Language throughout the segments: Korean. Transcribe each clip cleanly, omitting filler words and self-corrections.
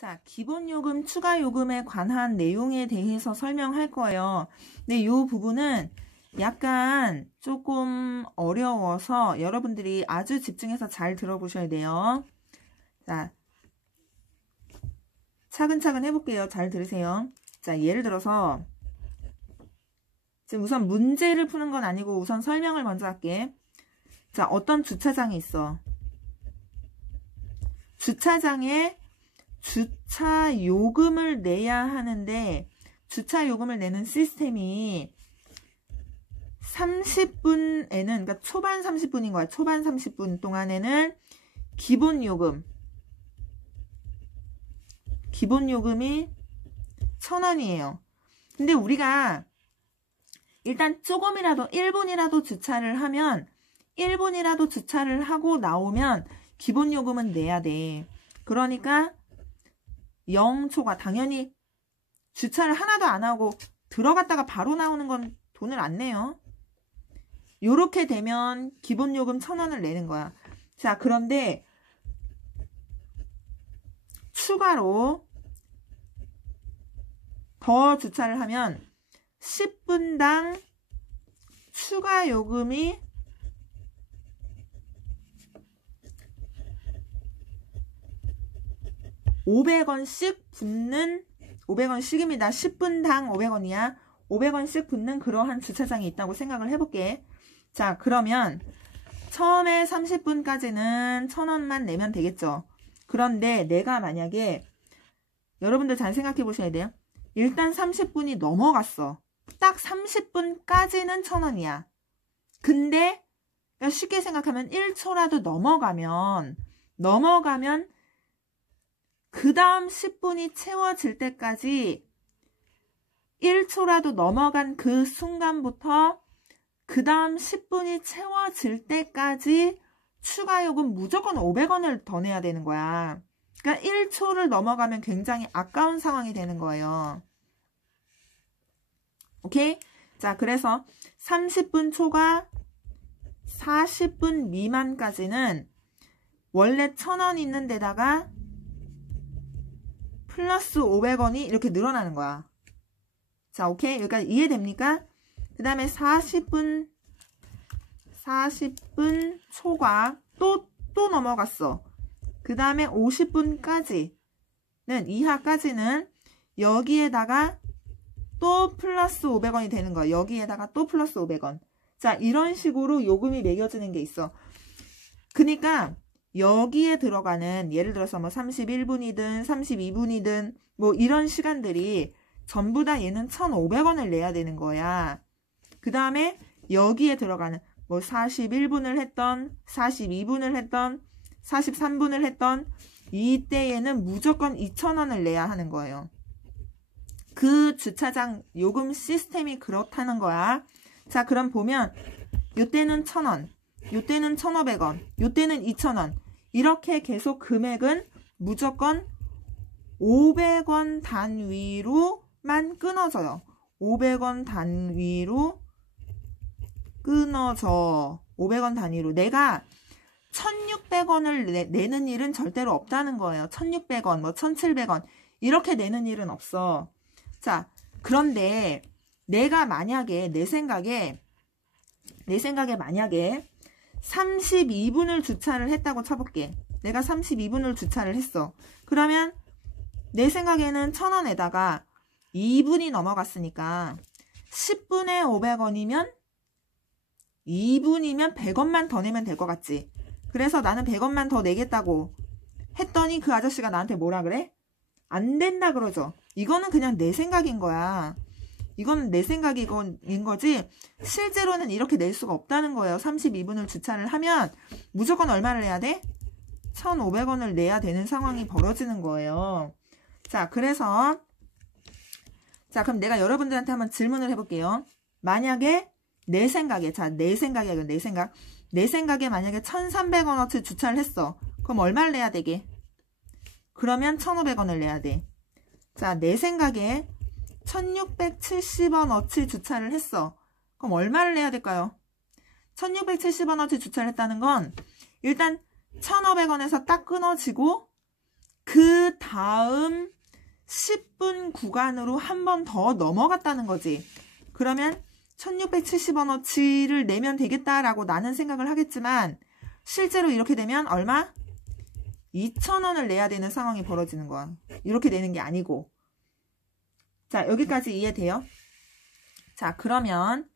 자, 기본요금, 추가요금에 관한 내용에 대해서 설명할 거예요. 근데 이 부분은 약간 조금 어려워서 여러분들이 아주 집중해서 잘 들어보셔야 돼요. 자, 차근차근 해볼게요. 잘 들으세요. 자, 예를 들어서 지금 우선 문제를 푸는 건 아니고 우선 설명을 먼저 할게. 자, 어떤 주차장이 있어. 주차장에 주차 요금을 내야 하는데 주차 요금을 내는 시스템이 30분에는 그러니까 초반 30분인 거야. 초반 30분 동안에는 기본 요금이 1,000원이에요. 근데 우리가 일단 조금이라도 1분이라도 주차를 하면 1분이라도 주차를 하고 나오면 기본 요금은 내야 돼. 그러니까 0초가 당연히 주차를 하나도 안 하고 들어갔다가 바로 나오는 건 돈을 안 내요. 요렇게 되면 기본 요금 1,000원을 내는 거야. 자, 그런데 추가로 더 주차를 하면 10분당 추가 요금이 500원씩 붙는 500원씩입니다. 10분당 500원이야. 500원씩 붙는 그러한 주차장이 있다고 생각을 해볼게. 자, 그러면 처음에 30분까지는 1,000원만 내면 되겠죠. 그런데 내가 만약에 여러분들 잘 생각해 보셔야 돼요. 일단 30분이 넘어갔어. 딱 30분까지는 1,000원이야. 근데 쉽게 생각하면 1초라도 넘어가면 그 다음 10분이 채워질 때까지 1초라도 넘어간 그 순간부터 그 다음 10분이 채워질 때까지 추가요금 무조건 500원을 더 내야 되는 거야. 그러니까 1초를 넘어가면 굉장히 아까운 상황이 되는 거예요. 오케이? 자, 그래서 30분 초과 40분 미만까지는 원래 1,000원 있는 데다가 플러스 500원이 이렇게 늘어나는 거야. 자, 오케이? 여기까지 이해됩니까? 그 다음에 40분 초과 또 넘어갔어. 그 다음에 50분까지는 이하까지는 여기에다가 또 플러스 500원이 되는 거야. 여기에다가 또 플러스 500원. 자, 이런 식으로 요금이 매겨지는 게 있어. 그러니까 여기에 들어가는 예를 들어서 뭐 31분이든 32분이든 뭐 이런 시간들이 전부 다 얘는 1,500원을 내야 되는 거야. 그 다음에 여기에 들어가는 뭐 41분을 했던 42분을 했던 43분을 했던 이때에는 무조건 2,000원을 내야 하는 거예요. 그 주차장 요금 시스템이 그렇다는 거야. 자, 그럼 보면 요때는 1,000원, 요때는 1,500원, 요때는 2,000원. 이렇게 계속 금액은 무조건 500원 단위로만 끊어져요. 500원 단위로 끊어져. 500원 단위로. 내가 1,600원을 내는 일은 절대로 없다는 거예요. 1,600원, 뭐 1,700원 이렇게 내는 일은 없어. 자, 그런데 내가 만약에 내 생각에 만약에 32분을 주차를 했다고 쳐볼게. 내가 32분을 주차를 했어. 그러면 내 생각에는 1,000원에다가 2분이 넘어갔으니까 10분에 500원이면 2분이면 100원만 더 내면 될 것 같지. 그래서 나는 100원만 더 내겠다고 했더니 그 아저씨가 나한테 뭐라 그래? 안 된다 그러죠. 이거는 그냥 내 생각인 거야. 이건 내 생각인 거지 실제로는 이렇게 낼 수가 없다는 거예요. 32분을 주차를 하면 무조건 얼마를 내야 돼? 1,500원을 내야 되는 상황이 벌어지는 거예요. 자, 그래서 자, 그럼 내가 여러분들한테 한번 질문을 해볼게요. 만약에 내 생각에 내 생각에 만약에 1,300원어치 주차를 했어. 그럼 얼마를 내야 되게? 그러면 1,500원을 내야 돼. 자, 내 생각에 1,670원어치 주차를 했어. 그럼 얼마를 내야 될까요? 1,670원어치 주차를 했다는 건 일단 1,500원에서 딱 끊어지고 그 다음 10분 구간으로 한 번 더 넘어갔다는 거지. 그러면 1670원어치를 내면 되겠다라고 나는 생각을 하겠지만 실제로 이렇게 되면 얼마? 2,000원을 내야 되는 상황이 벌어지는 거야. 이렇게 내는 게 아니고. 자, 여기까지 이해돼요? 자, 그러면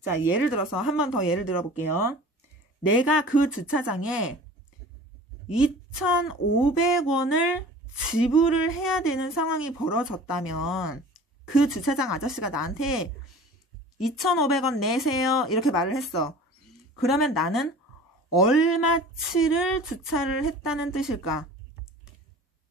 자, 예를 들어서 한 번 더 예를 들어 볼게요. 내가 그 주차장에 2,500원을 지불을 해야 되는 상황이 벌어졌다면 그 주차장 아저씨가 나한테 2,500원 내세요 이렇게 말을 했어. 그러면 나는 얼마치를 주차를 했다는 뜻일까?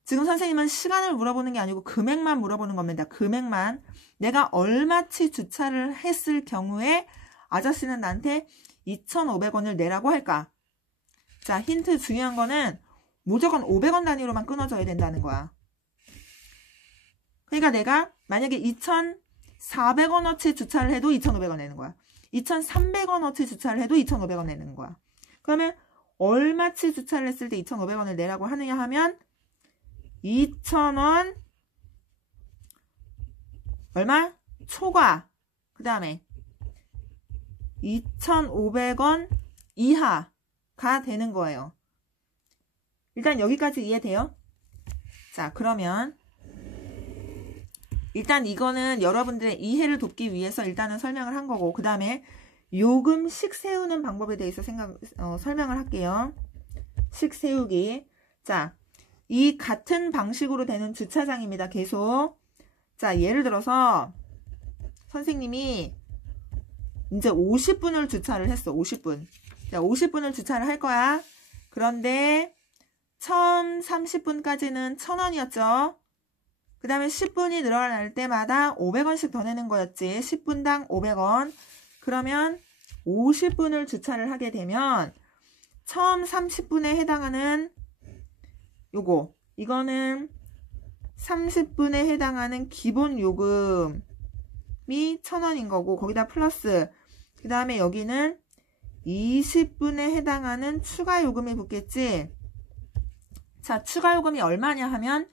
지금 선생님은 시간을 물어보는 게 아니고 금액만 물어보는 겁니다. 금액만. 내가 얼마치 주차를 했을 경우에 아저씨는 나한테 2,500원을 내라고 할까? 자, 힌트 중요한 거는 무조건 500원 단위로만 끊어져야 된다는 거야. 그러니까 내가 만약에 2,400원어치 주차를 해도 2,500원 내는 거야. 2,300원어치 주차를 해도 2,500원 내는 거야. 그러면 얼마치 주차를 했을 때 2,500원을 내라고 하느냐 하면 2,000원 얼마? 초과. 그 다음에 2,500원 이하가 되는 거예요. 일단 여기까지 이해돼요? 자, 그러면 일단 이거는 여러분들의 이해를 돕기 위해서 일단은 설명을 한 거고 그 다음에 요금식 세우는 방법에 대해서 설명을 할게요. 식 세우기. 자, 이 같은 방식으로 되는 주차장입니다. 계속. 자, 예를 들어서 선생님이 이제 50분을 주차를 했어. 50분. 자, 50분을 주차를 할 거야. 그런데 처음 30분까지는 1,000원이었죠. 그 다음에 10분이 늘어날 때마다 500원씩 더 내는 거였지. 10분당 500원. 그러면 50분을 주차를 하게 되면 처음 30분에 해당하는 이거는 30분에 해당하는 기본 요금이 1,000원인 거고 거기다 플러스 그 다음에 여기는 20분에 해당하는 추가 요금이 붙겠지. 자, 추가 요금이 얼마냐 하면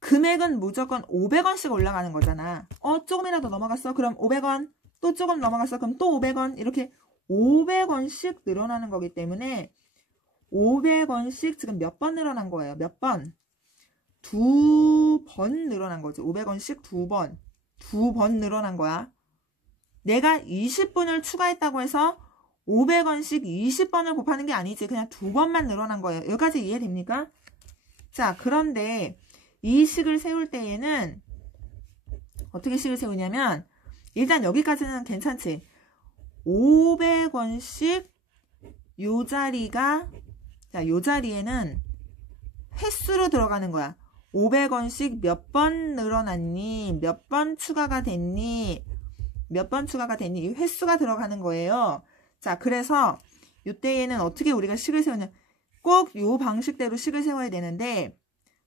금액은 무조건 500원씩 올라가는 거잖아. 조금이라도 넘어갔어? 그럼 500원. 또 조금 넘어갔어? 그럼 또 500원. 이렇게 500원씩 늘어나는 거기 때문에 500원씩 지금 몇 번 늘어난 거예요? 몇 번? 2번 늘어난 거지. 500원씩 2번. 2번 늘어난 거야. 내가 20분을 추가했다고 해서 500원씩 20번을 곱하는 게 아니지. 그냥 2번만 늘어난 거예요. 여기까지 이해됩니까? 자, 그런데 이 식을 세울 때에는 어떻게 식을 세우냐면 일단 여기까지는 괜찮지. 500원씩 요 자리가 요 자리에는 횟수로 들어가는 거야. 500원씩 몇 번 늘어났니? 몇 번 추가가 됐니? 몇 번 추가가 됐니? 이 횟수가 들어가는 거예요. 자, 그래서 이때에는 어떻게 우리가 식을 세우냐? 꼭 요 방식대로 식을 세워야 되는데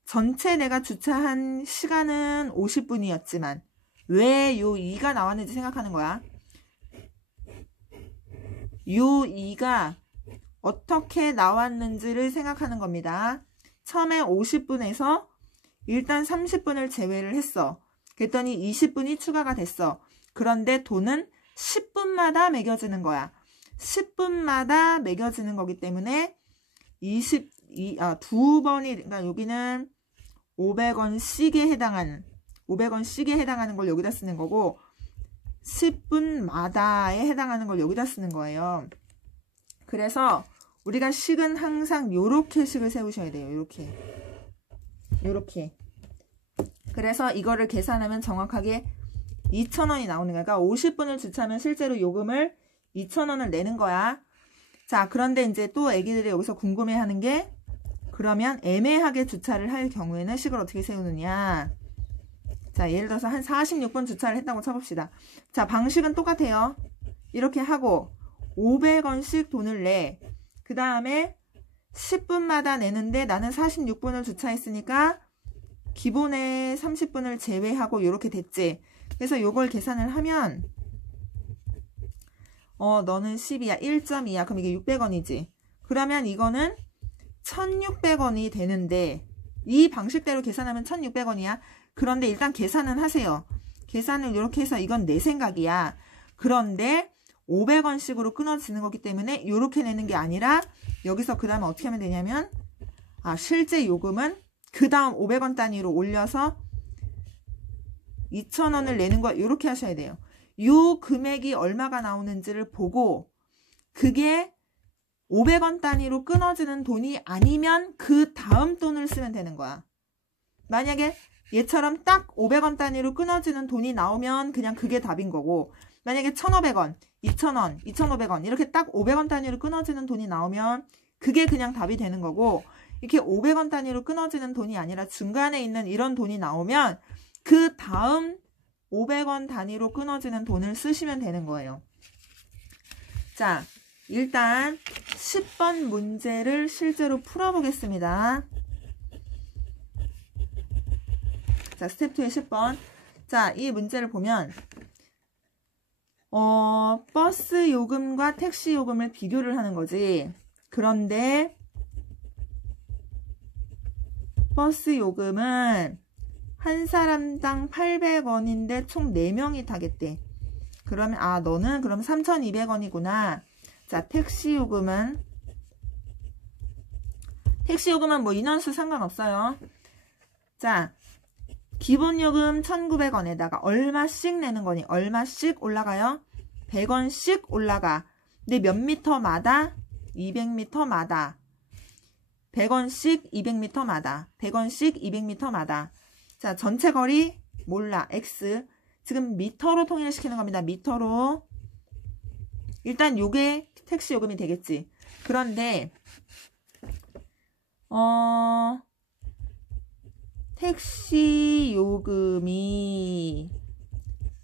전체 내가 주차한 시간은 50분이었지만 왜 요 2가 나왔는지 생각하는 거야. 요 2가 어떻게 나왔는지를 생각하는 겁니다. 처음에 50분에서 일단 30분을 제외를 했어. 그랬더니 20분이 추가가 됐어. 그런데 돈은 10분마다 매겨지는 거야. 10분마다 매겨지는 거기 때문에 2번이, 그러니까 여기는 500원씩에 해당하는 걸 여기다 쓰는 거고 10분마다에 해당하는 걸 여기다 쓰는 거예요. 그래서 우리가 식은 항상 요렇게 식을 세우셔야 돼요. 요렇게. 그래서 이거를 계산하면 정확하게 2,000원이 나오는 거야. 그러니까 50분을 주차하면 실제로 요금을 2,000원을 내는 거야. 자, 그런데 이제 또 애기들이 여기서 궁금해하는 게 그러면 애매하게 주차를 할 경우에는 식을 어떻게 세우느냐. 자, 예를 들어서 한 46분 주차를 했다고 쳐봅시다. 자, 방식은 똑같아요. 이렇게 하고 500원씩 돈을 내. 그 다음에 10분마다 내는데 나는 46분을 주차했으니까 기본에 30분을 제외하고 이렇게 됐지. 그래서 요걸 계산을 하면 너는 10이야. 1.2야. 그럼 이게 600원이지. 그러면 이거는 1,600원이 되는데 이 방식대로 계산하면 1600원이야. 그런데 일단 계산은 하세요. 계산을 이렇게 해서 이건 내 생각이야. 그런데 500원씩으로 끊어지는 거기 때문에 이렇게 내는 게 아니라 여기서 그 다음에 어떻게 하면 되냐면 실제 요금은 그 다음 500원 단위로 올려서 2,000원을 내는 거 이렇게 하셔야 돼요. 요 금액이 얼마가 나오는지를 보고 그게 500원 단위로 끊어지는 돈이 아니면 그 다음 돈을 쓰면 되는 거야. 만약에 얘처럼 딱 500원 단위로 끊어지는 돈이 나오면 그냥 그게 답인 거고, 만약에 1,500원, 2,000원, 2,500원 이렇게 딱 500원 단위로 끊어지는 돈이 나오면 그게 그냥 답이 되는 거고, 이렇게 500원 단위로 끊어지는 돈이 아니라 중간에 있는 이런 돈이 나오면 그 다음 500원 단위로 끊어지는 돈을 쓰시면 되는 거예요. 자, 일단 10번 문제를 실제로 풀어보겠습니다. 자, 스텝 2의 10번. 자, 이 문제를 보면 버스 요금과 택시 요금을 비교를 하는 거지. 그런데 버스 요금은 한 사람당 800원인데 총 4명이 타겠대. 그러면 너는 그럼 3,200원이구나. 자, 택시 요금은 뭐 인원수 상관없어요. 자, 기본 요금 1,900원에다가 얼마씩 내는 거니? 얼마씩 올라가요? 100원씩 올라가. 근데 몇 미터마다? 200미터마다. 100원씩 200미터마다. 100원씩 200미터마다. 자, 전체 거리 몰라. X. 지금 미터로 통일시키는 겁니다. 미터로. 일단 요게 택시 요금이 되겠지. 그런데 택시 요금이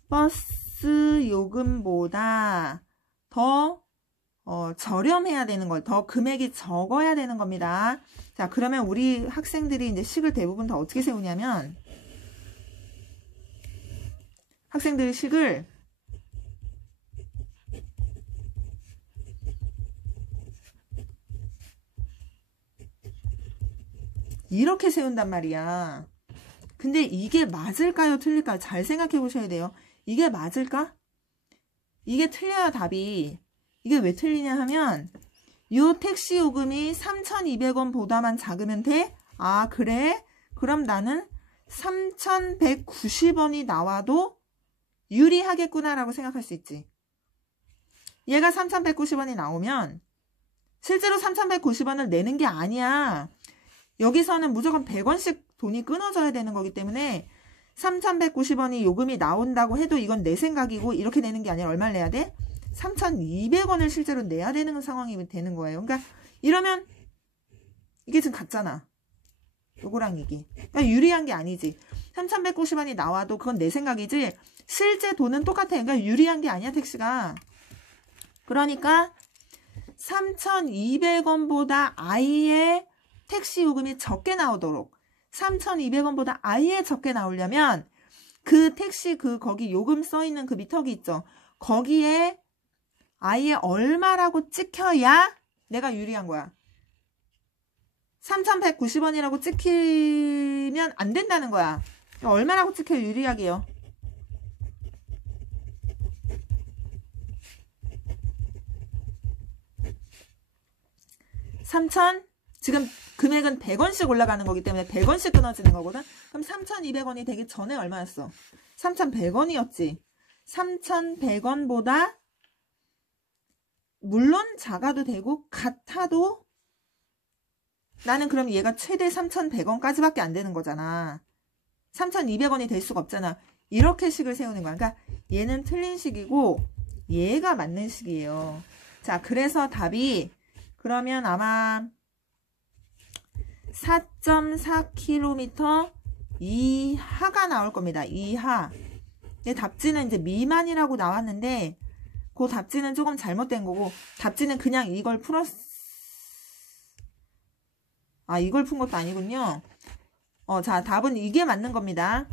버스 요금보다 더 저렴해야 되는 걸, 더 금액이 적어야 되는 겁니다. 자, 그러면 우리 학생들이 이제 식을 대부분 다 어떻게 세우냐면, 학생들이 식을 이렇게 세운단 말이야. 근데 이게 맞을까요? 틀릴까요? 잘 생각해 보셔야 돼요. 이게 맞을까? 이게 틀려야 답이. 이게 왜 틀리냐 하면 요 택시 요금이 3,200원 보다만 작으면 돼? 그래? 그럼 나는 3,190원이 나와도 유리하겠구나 라고 생각할 수 있지. 얘가 3,190원이 나오면 실제로 3,190원을 내는 게 아니야. 여기서는 무조건 100원씩 돈이 끊어져야 되는 거기 때문에 3,190원이 요금이 나온다고 해도 이건 내 생각이고 이렇게 내는 게 아니라 얼마를 내야 돼? 3,200원을 실제로 내야 되는 상황이 되는 거예요. 그러니까 이러면 이게 지금 같잖아. 요거랑 이게. 그러니까 유리한 게 아니지. 3,190원이 나와도 그건 내 생각이지 실제 돈은 똑같아. 그러니까 유리한 게 아니야, 택시가. 그러니까 3,200원보다 아예 택시 요금이 적게 나오도록 3,200원보다 아예 적게 나오려면 그 택시 거기 요금 써있는 그 미터기 있죠. 거기에 아예 얼마라고 찍혀야 내가 유리한 거야. 3,190원이라고 찍히면 안 된다는 거야. 얼마라고 찍혀야 유리하게요? 3,000 지금 금액은 100원씩 올라가는 거기 때문에 100원씩 끊어지는 거거든. 그럼 3,200원이 되기 전에 얼마였어? 3,100원이었지. 3,100원보다 물론 작아도 되고 같아도 나는 그럼 얘가 최대 3,100원까지밖에 안 되는 거잖아. 3,200원이 될 수가 없잖아. 이렇게 식을 세우는 거야. 그러니까 얘는 틀린 식이고 얘가 맞는 식이에요. 자, 그래서 답이 그러면 아마 4.4km 이하가 나올 겁니다. 이하. 답지는 이제 미만이라고 나왔는데 그 답지는 조금 잘못된 거고 답지는 그냥 이걸 이걸 푼 것도 아니군요. 자, 답은 이게 맞는 겁니다.